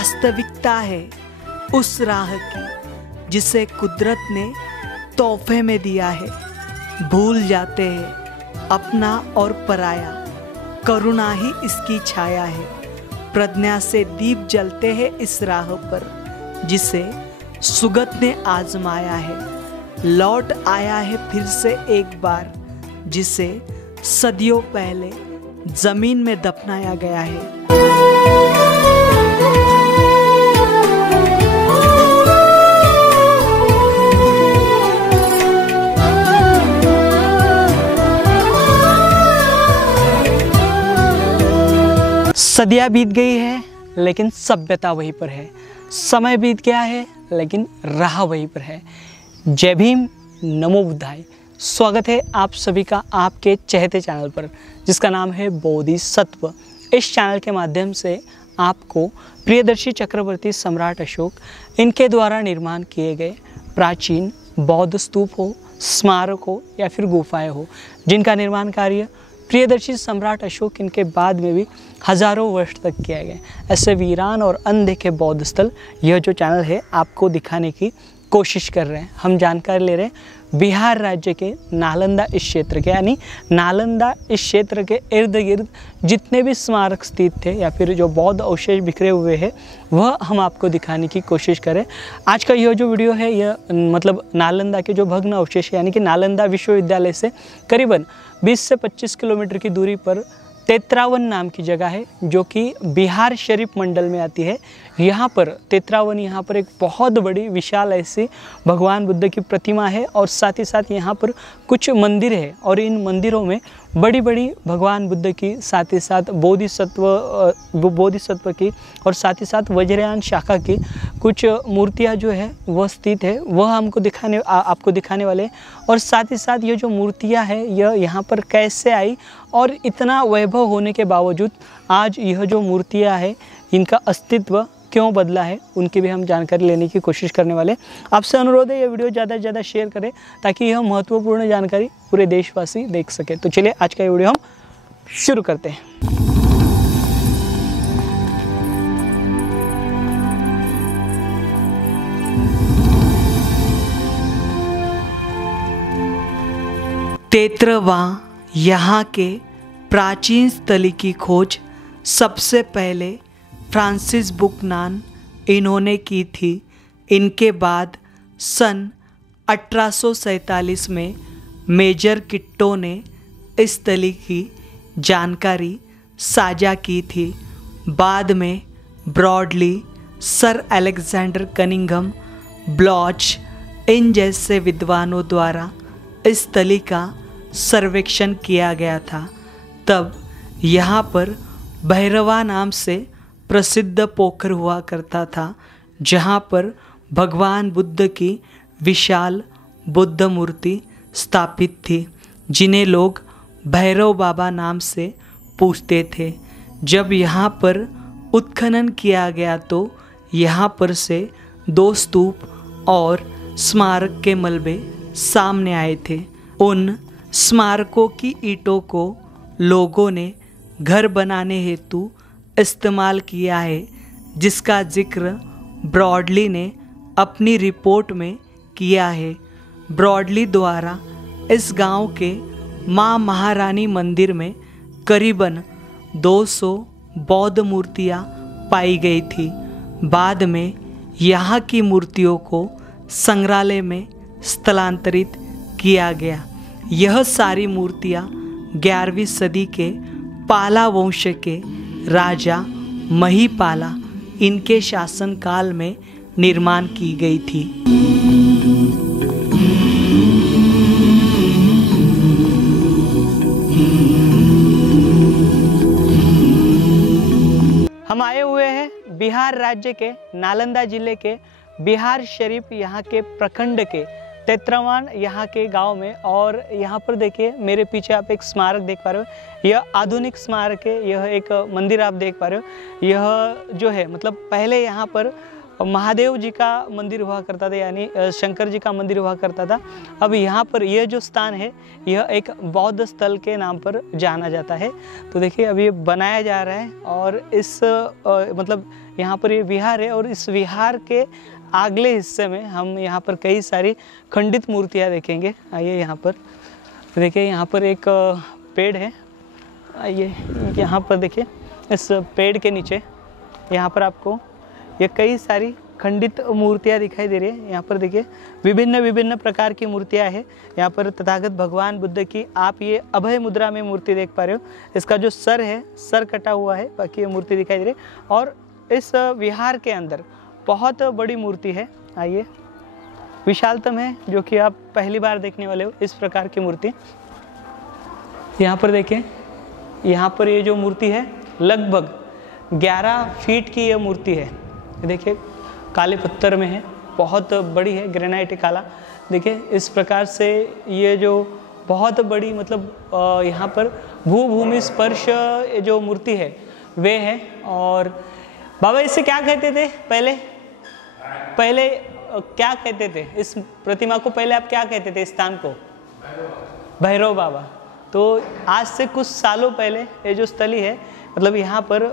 वास्तविकता है उस राह की जिसे कुदरत ने तोहफे में दिया है। भूल जाते हैं अपना और पराया, करुणा ही इसकी छाया है। प्रज्ञा से दीप जलते हैं इस राह पर जिसे सुगत ने आजमाया है। लौट आया है फिर से एक बार जिसे सदियों पहले जमीन में दफनाया गया है। सदियाँ बीत गई है लेकिन सभ्यता वहीं पर है। समय बीत गया है लेकिन राह वहीं पर है। जय भीम, नमो बुद्धाय। स्वागत है आप सभी का आपके चहेते चैनल पर जिसका नाम है बोधिसत्व। इस चैनल के माध्यम से आपको प्रियदर्शी चक्रवर्ती सम्राट अशोक इनके द्वारा निर्माण किए गए प्राचीन बौद्ध स्तूप हो, स्मारक हो या फिर गुफाएं हो, जिनका निर्माण कार्य प्रियदर्शी सम्राट अशोक इनके बाद में भी हज़ारों वर्ष तक किया गया, ऐसे वीरान और अनदेखे बौद्ध स्थल यह जो चैनल है आपको दिखाने की कोशिश कर रहे हैं। हम जानकारी ले रहे हैं बिहार राज्य के नालंदा इस क्षेत्र के, यानी नालंदा इस क्षेत्र के इर्द गिर्द जितने भी स्मारक स्थित थे या फिर जो बौद्ध अवशेष बिखरे हुए हैं वह हम आपको दिखाने की कोशिश करें। आज का यह जो वीडियो है यह मतलब नालंदा के जो भग्न अवशेष यानी कि नालंदा विश्वविद्यालय से करीबन 20 से 25 किलोमीटर की दूरी पर तेत्रावन नाम की जगह है जो कि बिहार शरीफ मंडल में आती है। यहाँ पर तेत्रावन, यहाँ पर एक बहुत बड़ी विशाल ऐसी भगवान बुद्ध की प्रतिमा है और साथ ही साथ यहाँ पर कुछ मंदिर है और इन मंदिरों में बड़ी बड़ी भगवान बुद्ध की, साथ ही साथ बोधिसत्व की और साथ ही साथ वज्रयान शाखा की कुछ मूर्तियाँ जो है वह स्थित है, वह हमको आपको दिखाने वाले। और साथ ही साथ ये जो मूर्तियाँ है यह यहाँ पर कैसे आई और इतना वैभव होने के बावजूद आज यह जो मूर्तियाँ है इनका अस्तित्व क्यों बदला है उनकी भी हम जानकारी लेने की कोशिश करने वाले। आपसे अनुरोध है यह वीडियो ज़्यादा से ज़्यादा शेयर करें ताकि यह महत्वपूर्ण जानकारी पूरे देशवासी देख सके। तो चलिए आज का ये वीडियो हम शुरू करते हैं। तेत्रवां यहाँ के प्राचीन स्थल की खोज सबसे पहले फ्रांसिस बुकनान इन्होंने की थी। इनके बाद सन 1847 में मेजर किट्टो ने इस स्थल की जानकारी साझा की थी। बाद में Broadley, sir Alexander Cunningham, Bloch इन जैसे विद्वानों द्वारा इस स्थल का सर्वेक्षण किया गया था। तब यहाँ पर भैरवा नाम से प्रसिद्ध पोखर हुआ करता था जहाँ पर भगवान बुद्ध की विशाल बुद्ध मूर्ति स्थापित थी जिन्हें लोग भैरव बाबा नाम से पूछते थे। जब यहाँ पर उत्खनन किया गया तो यहाँ पर से 2 स्तूप और स्मारक के मलबे सामने आए थे। उन स्मारकों की ईंटों को लोगों ने घर बनाने हेतु इस्तेमाल किया है, जिसका जिक्र ब्रॉडली ने अपनी रिपोर्ट में किया है। ब्रॉडली द्वारा इस गांव के माँ महारानी मंदिर में करीबन 200 बौद्ध मूर्तियाँ पाई गई थी। बाद में यहाँ की मूर्तियों को संग्रहालय में स्थलांतरित किया गया। यह सारी मूर्तियाँ 11वीं सदी के पाला वंश के राजा महिपाला इनके शासनकाल में निर्माण की गई थी। हम आए हुए हैं बिहार राज्य के नालंदा जिले के बिहार शरीफ यहाँ के प्रखंड के तेत्रवान यहाँ के गांव में। और यहाँ पर देखिए मेरे पीछे आप एक स्मारक देख पा रहे हो, यह आधुनिक स्मारक है। यह एक मंदिर आप देख पा रहे हो। यह जो है मतलब पहले यहाँ पर महादेव जी का मंदिर हुआ करता था, यानी शंकर जी का मंदिर हुआ करता था। अब यहाँ पर यह जो स्थान है यह एक बौद्ध स्थल के नाम पर जाना जाता है। तो देखिए अभी ये बनाया जा रहा है और इस मतलब यहाँ पर ये विहार है और इस विहार के अगले हिस्से में हम यहाँ पर कई सारी खंडित मूर्तियाँ देखेंगे। आइए यहाँ पर देखिए, यहाँ पर एक पेड़ है। आइए यहाँ पर देखिए, इस पेड़ के नीचे यहाँ पर आपको ये कई सारी खंडित मूर्तियाँ दिखाई दे रही है। यहाँ पर देखिए विभिन्न विभिन्न प्रकार की मूर्तियाँ हैं। यहाँ पर तथागत भगवान बुद्ध की आप ये अभय मुद्रा में मूर्ति देख पा रहे हो। इसका जो सर है, सर कटा हुआ है, बाकी ये मूर्ति दिखाई दे रही है। और इस विहार के अंदर बहुत बड़ी मूर्ति है। आइए, विशालतम है, जो कि आप पहली बार देखने वाले हो इस प्रकार की मूर्ति। यहाँ पर देखिए, यहाँ पर ये जो मूर्ति है लगभग 11 फीट की ये मूर्ति है। देखिए काले पत्थर में है, बहुत बड़ी है, ग्रेनाइट काला। देखिए इस प्रकार से ये जो बहुत बड़ी मतलब यहाँ पर भूभूमि स्पर्श जो मूर्ति है वे है। और बाबा इसे क्या कहते थे पहले क्या कहते थे इस प्रतिमा को? पहले आप क्या कहते थे इस स्थान को? भैरव बाबा। तो आज से कुछ सालों पहले ये जो स्थली है, मतलब यहाँ पर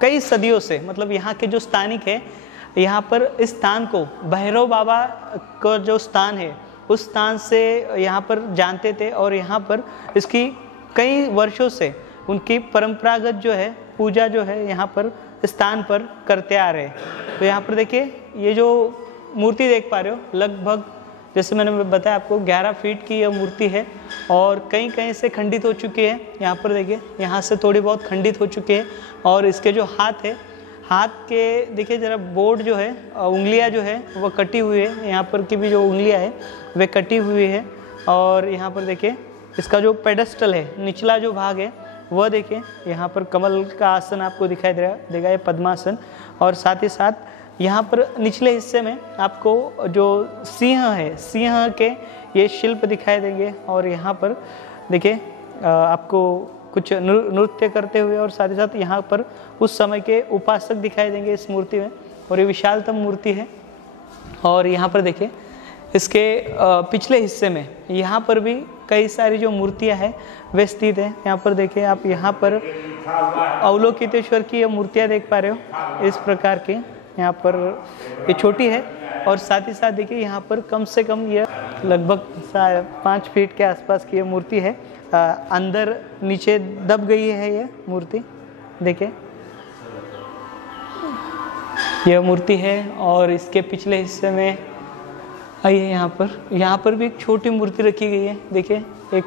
कई सदियों से, मतलब यहाँ के जो स्थानिक है, यहाँ पर इस स्थान को भैरव बाबा का जो स्थान है उस स्थान से यहाँ पर जानते थे। और यहाँ पर इसकी कई वर्षों से उनकी परंपरागत जो है पूजा जो है यहाँ पर स्थान पर करते आ रहे हैं। तो यहाँ पर देखिए ये जो मूर्ति देख पा रहे हो, लगभग जैसे मैंने बताया आपको 11 फीट की यह मूर्ति है और कहीं कहीं से खंडित हो चुकी है। यहाँ पर देखिए, यहाँ से थोड़ी बहुत खंडित हो चुकी है। और इसके जो हाथ है, हाथ के देखिए जरा बोर्ड जो है, उंगलियां जो है वो कटी हुई है। यहाँ पर की भी जो उंगलियां है वे कटी हुई है। और यहाँ पर देखिए इसका जो पेडेस्टल है, निचला जो भाग है वह देखिए, यहाँ पर कमल का आसन आपको दिखाई देगा, ये पद्मासन। और साथ ही साथ यहाँ पर निचले हिस्से में आपको जो सिंह है, सिंह के ये शिल्प दिखाई देंगे। और यहाँ पर देखिए आपको कुछ नृत्य करते हुए, और साथ ही साथ यहाँ पर उस समय के उपासक दिखाई देंगे इस मूर्ति में। और ये विशालतम मूर्ति है। और यहाँ पर देखिए इसके पिछले हिस्से में यहाँ पर भी कई सारी जो मूर्तियाँ हैं वे स्थित हैं। यहाँ पर देखिए आप, यहाँ पर अवलोकितेश्वर की ये मूर्तियाँ देख पा रहे हो इस प्रकार की। यहाँ पर ये छोटी है और साथ ही साथ देखिए यहाँ पर कम से कम ये लगभग 5 फीट के आसपास की ये मूर्ति है। अंदर नीचे दब गई है ये मूर्ति, देखिए यह मूर्ति है। और इसके पिछले हिस्से में आइए, यहाँ पर भी एक छोटी मूर्ति रखी गई है। देखिए एक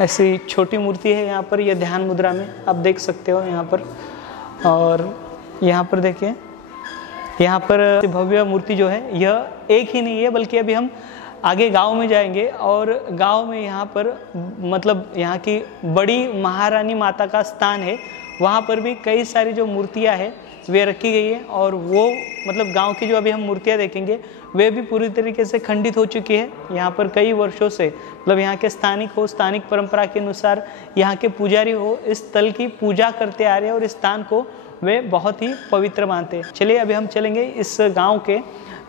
ऐसी छोटी मूर्ति है यहाँ पर, यह ध्यान मुद्रा में आप देख सकते हो यहाँ पर। और यहाँ पर देखिए, यहाँ पर भव्य मूर्ति जो है यह एक ही नहीं है, बल्कि अभी हम आगे गांव में जाएंगे और गांव में यहाँ पर मतलब यहाँ की बड़ी महारानी माता का स्थान है, वहाँ पर भी कई सारी जो मूर्तियाँ हैं वे रखी गई है। और वो मतलब गांव की जो अभी हम मूर्तियाँ देखेंगे वे भी पूरी तरीके से खंडित हो चुकी है। यहाँ पर कई वर्षों से मतलब यहाँ के स्थानिक हो, स्थानिक परंपरा के अनुसार यहाँ के पुजारी हो, इस स्थल की पूजा करते आ रहे हैं और इस स्थान को वे बहुत ही पवित्र मानते हैं। चलिए अभी हम चलेंगे इस गांव के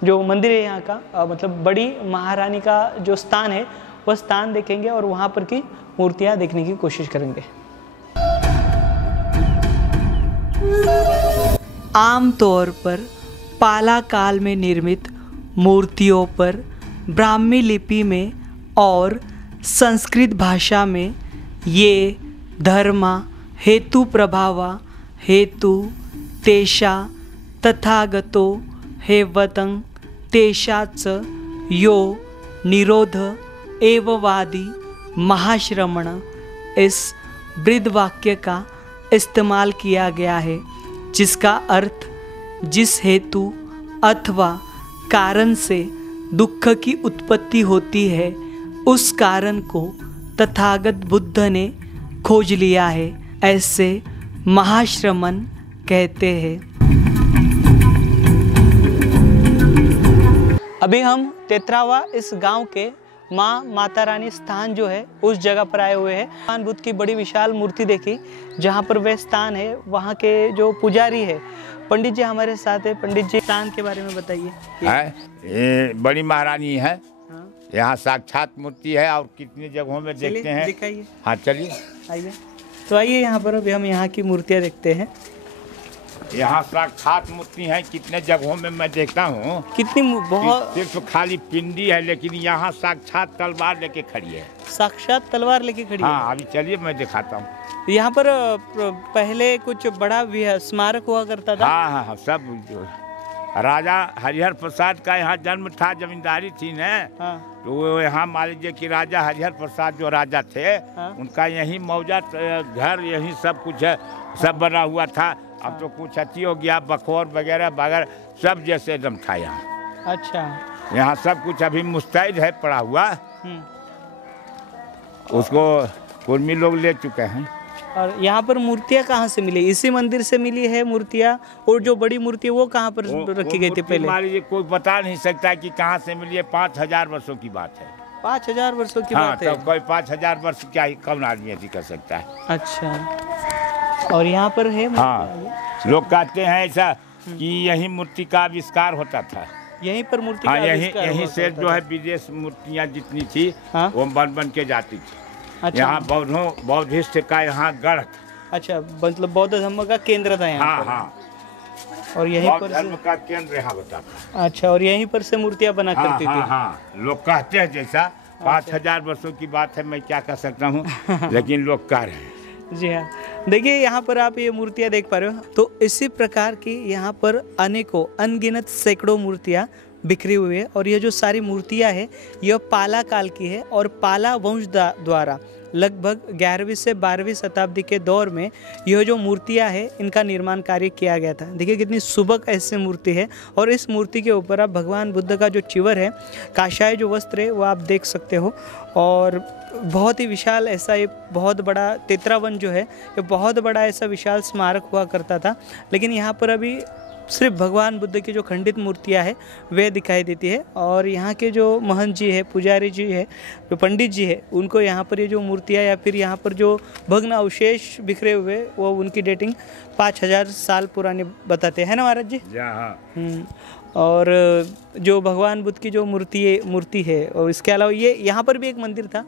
जो मंदिर है यहाँ का, मतलब बड़ी महारानी का जो स्थान है वह स्थान देखेंगे और वहाँ पर की मूर्तियाँ देखने की कोशिश करेंगे। आमतौर पर पाला काल में निर्मित मूर्तियों पर ब्राह्मी लिपि में और संस्कृत भाषा में ये धर्मा हेतु प्रभावा हेतु तेषा तथागतो हेवतं तेषाच यो निरोध एववादी महाश्रमण इस वृद्ध वाक्य का इस्तेमाल किया गया है, जिसका अर्थ जिस हेतु अथवा कारण से दुख की उत्पत्ति होती है उस कारण को तथागत बुद्ध ने खोज लिया है, ऐसे महाश्रमण कहते हैं। अभी हम तेतरावा इस गांव के माँ माता रानी स्थान जो है उस जगह पर आए हुए हैं। भगवान बुद्ध की बड़ी विशाल मूर्ति देखी, जहाँ पर वह स्थान है वहाँ के जो पुजारी है पंडित जी हमारे साथ है। पंडित जी स्थान के बारे में बताइए। ये बड़ी महारानी है। हाँ। यहाँ साक्षात मूर्ति है और कितनी जगहों में देखते हैं। दिखाइए। हाँ चलिए आइए। तो आइए यहाँ पर अभी हम यहाँ की मूर्तियाँ देखते हैं। यहाँ साक्षात मूर्ति है, कितने जगहों में मैं देखता हूँ कितनी बहुत सिर्फ खाली पिंडी है, लेकिन यहाँ साक्षात तलवार लेके खड़ी है। साक्षात तलवार लेके खड़ी है। हाँ, अभी चलिए मैं दिखाता हूँ। यहाँ पर पहले कुछ बड़ा स्मारक हुआ करता था। हाँ हाँ हाँ, सब जो राजा हरिहर प्रसाद का यहाँ जन्म था, जमींदारी थी न। हाँ। तो वो यहाँ मान लीजिए कि राजा हरिहर प्रसाद जो राजा थे, हाँ। उनका यही मौजा घर, यही सब कुछ है, सब बना हुआ था। अब तो कुछ अच्छी हो गया, बखोर वगैरह वगैरह सब जैसे एकदम था यहाँ। अच्छा। यहाँ सब कुछ अभी मुस्तैद है पड़ा हुआ, उसको कुर्मी लोग ले चुके हैं। और यहाँ पर मूर्तियाँ कहाँ से मिली? इसी मंदिर से मिली है मूर्तियाँ। और जो बड़ी मूर्ति है वो कहाँ पर रखी गई थी पहले? मान लीजिए कोई बता नहीं सकता कि कहाँ से मिली है। 5000 वर्षों की बात है। 5000 वर्षों की हाँ, बात है। तो कोई 5000 वर्ष क्या ही कौन आदमी ऐसी कर सकता है। अच्छा। और यहाँ पर है हाँ, लोग कहते हैं ऐसा कि यही मूर्ति का आविष्कार होता था। यहीं पर मूर्ति हाँ, का आविष्कार यहीं हुआ से करता जो था। है विदेश मूर्तियाँ जितनी थी, हाँ? वो बन के जाती थी। अच्छा। यहाँ बौद्धिस्ट का यहाँ गढ़। अच्छा, मतलब बौद्ध धर्म का केंद्र था यहाँ हाँ पर। हाँ, और यहीं बौद्ध पर धर्म का केंद्र यहाँ होता था। अच्छा, और यहीं पर से मूर्तियाँ बना हाँ करती हाँ थी। हाँ, लोग कहते हैं जैसा 5000 वर्षों की बात है, मैं क्या कह सकता हूँ, लेकिन लोग कह रहे हैं। जी हाँ, देखिए यहाँ पर आप ये मूर्तियाँ देख पा रहे हो। तो इसी प्रकार की यहाँ पर अनेकों अनगिनत सैकड़ों मूर्तियाँ बिखरी हुई है। और ये जो सारी मूर्तियाँ है यह पाला काल की है। और पाला वंश द्वारा लगभग 11वीं से 12वीं शताब्दी के दौर में यह जो मूर्तियाँ है इनका निर्माण कार्य किया गया था। देखिए कितनी सुबक ऐसी मूर्ति है। और इस मूर्ति के ऊपर आप भगवान बुद्ध का जो चिवर है, काशाय जो वस्त्र है वो आप देख सकते हो। और बहुत ही विशाल ऐसा ये बहुत बड़ा तेतरावन जो है, ये बहुत बड़ा ऐसा विशाल स्मारक हुआ करता था। लेकिन यहाँ पर अभी सिर्फ भगवान बुद्ध की जो खंडित मूर्तियाँ है वे दिखाई देती है। और यहाँ के जो महंत जी है, पुजारी जी है, जो पंडित जी है, उनको यहाँ पर ये जो मूर्तियाँ या फिर यहाँ पर जो भग्न अवशेष बिखरे हुए, वो उनकी डेटिंग 5000 साल पुरानी बताते हैं ना महाराज जी। हाँ। और जो भगवान बुद्ध की जो मूर्ति है, और इसके अलावा ये यहाँ पर भी एक मंदिर था।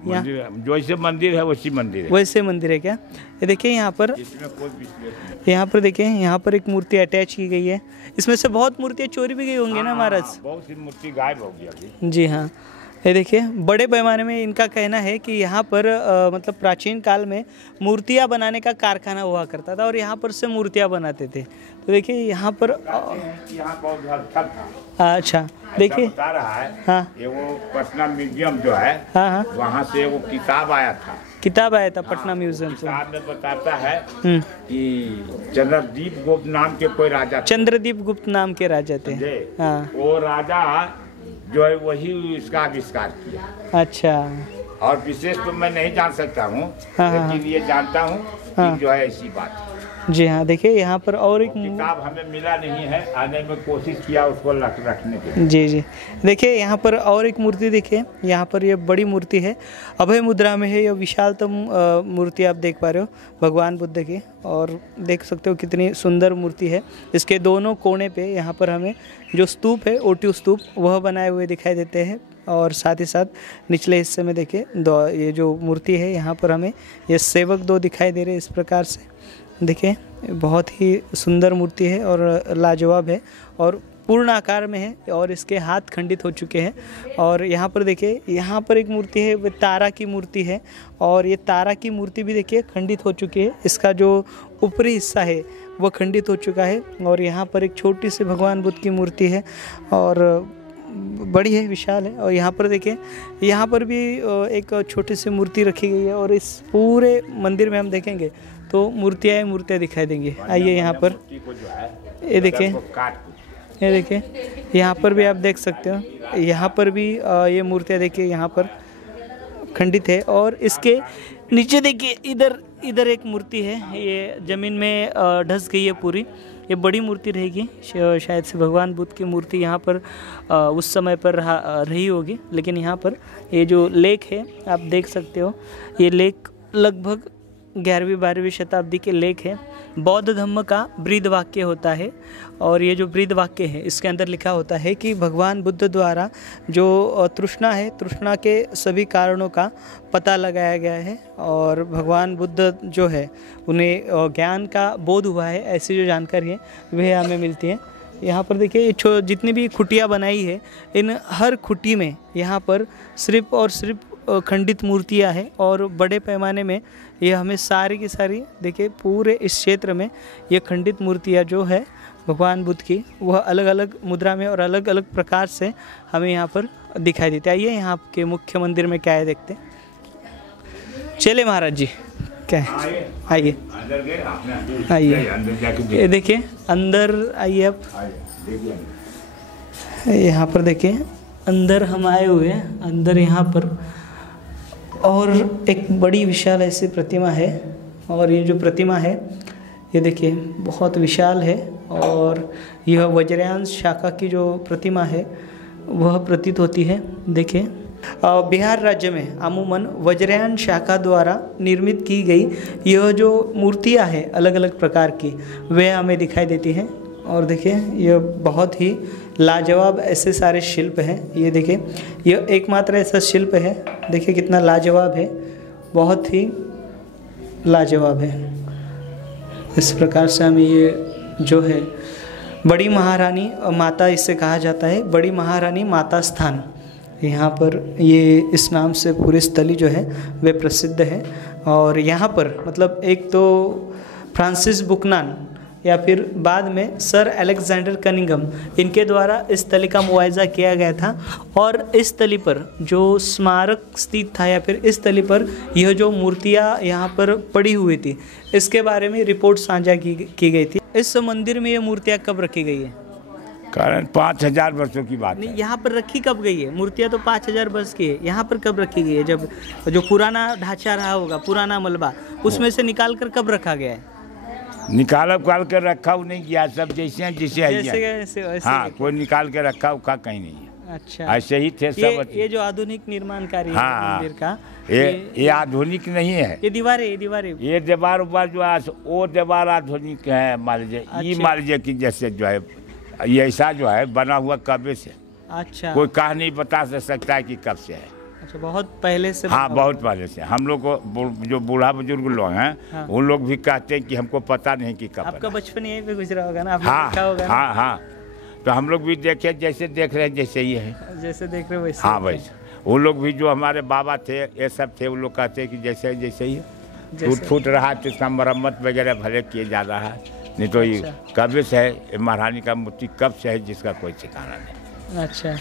जो ऐसे मंदिर है वैसी मंदिर है। वैसे मंदिर है क्या? ये देखिए यहाँ पर, इसमें कोई यहाँ पर देखिए, यहाँ पर एक मूर्ति अटैच की गई है। इसमें से बहुत मूर्तियाँ चोरी भी गई होंगी ना महाराज? बहुत सी मूर्ति गायब हो गई अभी। जी हाँ, ये देखिए बड़े पैमाने में इनका कहना है कि यहाँ पर मतलब प्राचीन काल में मूर्तियाँ बनाने का कारखाना हुआ करता था और यहाँ पर से मूर्तियाँ बनाते थे। तो देखिए यहाँ पर यहाँ बहुत अच्छा था। अच्छा, देखिए बता रहा है। हाँ, ये वो पटना म्यूजियम जो है, हाँ हाँ, वहाँ से वो किताब आया था। किताब आया था पटना म्यूजियम से। किताब में बताता है कि चंद्रदीप गुप्त नाम के कोई राजा, चंद्रदीप गुप्त नाम के राजा थे। हाँ, वो राजा जो है वही इसका आविष्कार किया। अच्छा। और विशेष तो मैं नहीं जान सकता हूँ, लेकिन ये जानता हूँ कि जो है ऐसी बात है। जी हाँ, देखिए यहाँ पर और एक किताब हमें मिला नहीं है, आने में कोशिश किया उसको रखने के लिए। जी जी, देखिए यहाँ पर और एक मूर्ति देखिए, यहाँ पर ये बड़ी मूर्ति है, अभय मुद्रा में है। यह विशालतम मूर्ति आप देख पा रहे हो भगवान बुद्ध की। और देख सकते हो कितनी सुंदर मूर्ति है। इसके दोनों कोने पे यहाँ पर हमें जो स्तूप है, ओट्यू स्तूप, वह बनाए हुए दिखाई देते हैं। और साथ ही साथ निचले हिस्से में देखिए ये जो मूर्ति है, यहाँ पर हमें ये सेवक दो दिखाई दे रहे हैं। इस प्रकार से देखिए बहुत ही सुंदर मूर्ति है और लाजवाब है और पूर्ण आकार में है। और इसके हाथ खंडित हो चुके हैं। और यहाँ पर देखिए, यहाँ पर एक मूर्ति है, वो तारा की मूर्ति है। और ये तारा की मूर्ति भी देखिए खंडित हो चुकी है। इसका जो ऊपरी हिस्सा है वो खंडित हो चुका है। और यहाँ पर एक छोटी सी भगवान बुद्ध की मूर्ति है और बड़ी है, विशाल है। और यहाँ पर देखिए, यहाँ पर भी एक छोटी सी मूर्ति रखी गई है। और इस पूरे मंदिर में हम देखेंगे तो मूर्तियाँ दिखाई देंगी। आइए यहाँ पर, ये देखिए, ये देखिए यहाँ पर भी आप देख सकते हो। यहाँ पर भी ये मूर्तियाँ देखिए यहाँ पर खंडित है। और इसके नीचे देखिए इधर एक मूर्ति है, ये ज़मीन में धंस गई है पूरी। ये बड़ी मूर्ति रहेगी, शायद से भगवान बुद्ध की मूर्ति यहाँ पर उस समय पर रही होगी। लेकिन यहाँ पर ये जो लेक है आप देख सकते हो, ये लेक लगभग 11वीं-12वीं शताब्दी के लेख हैं। बौद्ध धम्म का ब्रीद वाक्य होता है और ये जो ब्रीद वाक्य है इसके अंदर लिखा होता है कि भगवान बुद्ध द्वारा जो तृष्णा है, तृष्णा के सभी कारणों का पता लगाया गया है और भगवान बुद्ध जो है उन्हें ज्ञान का बोध हुआ है, ऐसी जो जानकारी है वह हमें मिलती है। यहाँ पर देखिए जितनी भी खुटियाँ बनाई है, इन हर खुटी में यहाँ पर सिर्फ और सिर्फ खंडित मूर्तियाँ हैं और बड़े पैमाने में ये हमें सारी की सारी देखिए पूरे इस क्षेत्र में ये खंडित मूर्तियाँ जो है भगवान बुद्ध की वह अलग अलग मुद्रा में और अलग अलग प्रकार से हमें यहाँ पर दिखाई देती है। आइए यहाँ के मुख्य मंदिर में क्या है देखते हैं। चले महाराज जी, क्या है, आइए आइए, ये देखिए अंदर आइए आप, यहाँ पर देखिए अंदर हम आए हुए हैं। अंदर यहाँ पर और एक बड़ी विशाल ऐसी प्रतिमा है और ये जो प्रतिमा है ये देखिए बहुत विशाल है और यह वज्रयान शाखा की जो प्रतिमा है वह प्रतीत होती है। देखिए बिहार राज्य में अमूमन वज्रयान शाखा द्वारा निर्मित की गई यह जो मूर्तियां हैं अलग अलग प्रकार की वे हमें दिखाई देती हैं और देखिए यह बहुत ही लाजवाब ऐसे सारे शिल्प हैं। ये देखिए यह एकमात्र ऐसा शिल्प है, देखिए कितना लाजवाब है, बहुत ही लाजवाब है। इस प्रकार से हमें ये जो है बड़ी महारानी माता इससे कहा जाता है, बड़ी महारानी माता स्थान। यहाँ पर ये इस नाम से पूरी स्थली जो है वे प्रसिद्ध है और यहाँ पर मतलब एक तो फ्रांसिस बुकनान या फिर बाद में सर अलेक्जेंडर कनिंघम इनके द्वारा इस स्थली का मुआयजा किया गया था और इस स्थली पर जो स्मारक स्थित था या फिर इस स्थली पर यह जो मूर्तियाँ यहाँ पर पड़ी हुई थी इसके बारे में रिपोर्ट साझा की गई थी। इस मंदिर में ये मूर्तियाँ कब रखी गई है? कारण 5000 वर्षों की बात नहीं, है। यहाँ पर रखी कब गई है? मूर्तियाँ तो 5000 वर्ष की है, यहाँ पर कब रखी गई है? जब जो पुराना ढांचा रहा होगा, पुराना मलबा, उसमें से निकाल कर कब रखा गया है? निकाल कर रखा हुआ नहीं गया, सब जैसे हैं जैसे हाँ, कोई निकाल के रखा हुआ कहीं नहीं है। अच्छा, ऐसे ही थे सब। ये जो आधुनिक निर्माण कार्य है मंदिर का, ये आधुनिक नहीं है। ये दीवारें ये दीवार जो वो दीवार आधुनिक है। मान लीजिए कि जैसे जो है ये ऐसा जो है बना हुआ कब से। अच्छा, कोई कह नहीं बता सकता है कि कब से है। अच्छा, बहुत पहले से। हाँ, बहुत पहले से। हम लोग को जो बूढ़ा बुजुर्ग लोग हैं हाँ। उन लोग भी कहते हैं कि हमको पता नहीं कि कब। आपका बचपन यहीं पे गुजरा होगा ना, आपने हाँ, देखा होगा ना? हाँ हाँ, तो हम लोग भी देखे, जैसे देख रहे हैं जैसे ही है, जैसे देख रहे हो वैसे। हाँ वैसे। उन लोग भी जो हमारे बाबा थे ये सब थे, उन लोग कहते हैं कि जैसे ही है, फूट रहा है तो इसका मरम्मत वगैरह भले किए जा रहा है, नहीं तो ये कब से है महारानी का मूर्ति कब से है जिसका कोई ठिकाना नहीं। अच्छा,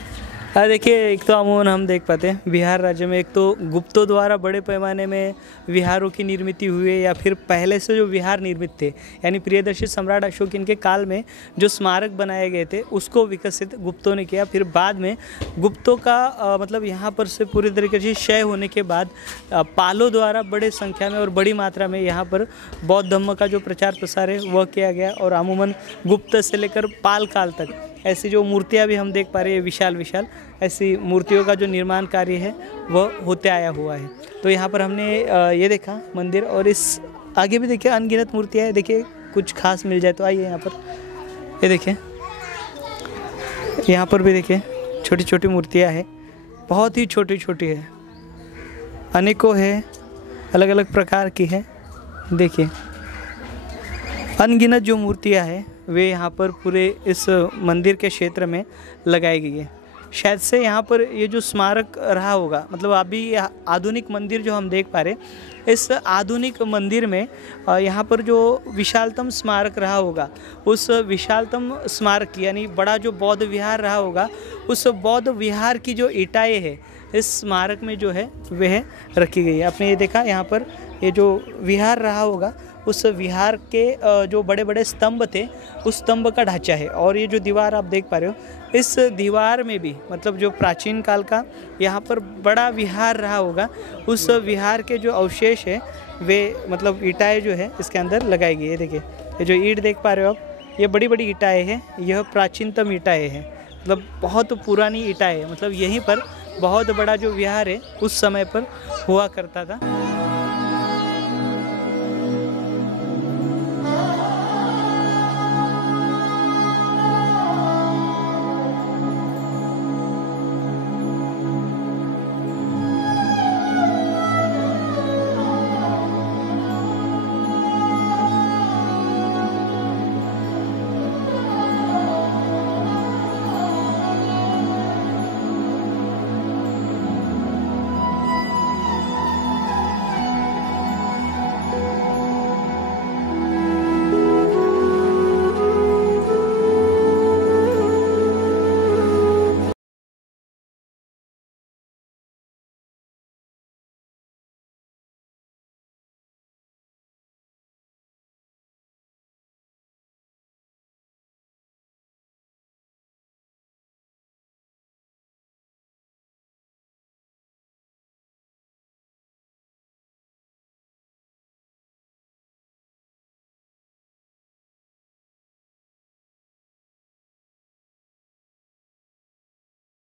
देखिए एक तो अमूमन हम देख पाते हैं बिहार राज्य में एक तो गुप्तों द्वारा बड़े पैमाने में विहारों की निर्मित हुई है या फिर पहले से जो विहार निर्मित थे यानी प्रियदर्शी सम्राट अशोक इनके काल में जो स्मारक बनाए गए थे उसको विकसित गुप्तों ने किया। फिर बाद में गुप्तों का मतलब यहाँ पर से पूरी तरीके से क्षय होने के बाद पालों द्वारा बड़े संख्या में और बड़ी मात्रा में यहाँ पर बौद्ध धम्म का जो प्रचार प्रसार है वह किया गया और अमूमन गुप्त से लेकर पाल काल तक ऐसी जो मूर्तियाँ भी हम देख पा रहे हैं विशाल ऐसी मूर्तियों का जो निर्माण कार्य है वह होते आया हुआ है। तो यहाँ पर हमने ये देखा मंदिर और इस आगे भी देखिए अनगिनत मूर्तियाँ हैं। देखिए कुछ खास मिल जाए तो आइए यहाँ पर, ये देखिए यहाँ पर भी देखिए छोटी छोटी मूर्तियाँ हैं, बहुत ही छोटी है, अनेकों है, अलग अलग प्रकार की है। देखिए अनगिनत जो मूर्तियाँ हैं वे यहाँ पर पूरे इस मंदिर के क्षेत्र में लगाई गई है। शायद से यहाँ पर ये जो स्मारक रहा होगा, मतलब अभी आधुनिक मंदिर जो हम देख पा रहे, इस आधुनिक मंदिर में यहाँ पर जो विशालतम स्मारक रहा होगा उस विशालतम स्मारक यानी बड़ा जो बौद्ध विहार रहा होगा उस बौद्ध विहार की जो ईंटें है इस स्मारक में जो है वह रखी गई है। आपने ये देखा यहाँ पर ये जो विहार रहा होगा उस विहार के जो बड़े बड़े स्तंभ थे उस स्तंभ का ढांचा है और ये जो दीवार आप देख पा रहे हो इस दीवार में भी मतलब जो प्राचीन काल का यहाँ पर बड़ा विहार रहा होगा उस विहार के जो अवशेष है वे मतलब ईंटें जो है इसके अंदर लगाई गई है। देखिए ये जो ईंट देख पा रहे हो आप, ये बड़ी बड़ी ईंटें हैं, यह प्राचीनतम ईंटें हैं, मतलब बहुत पुरानी ईंटें है। मतलब यहीं पर बहुत बड़ा जो विहार है उस समय पर हुआ करता था।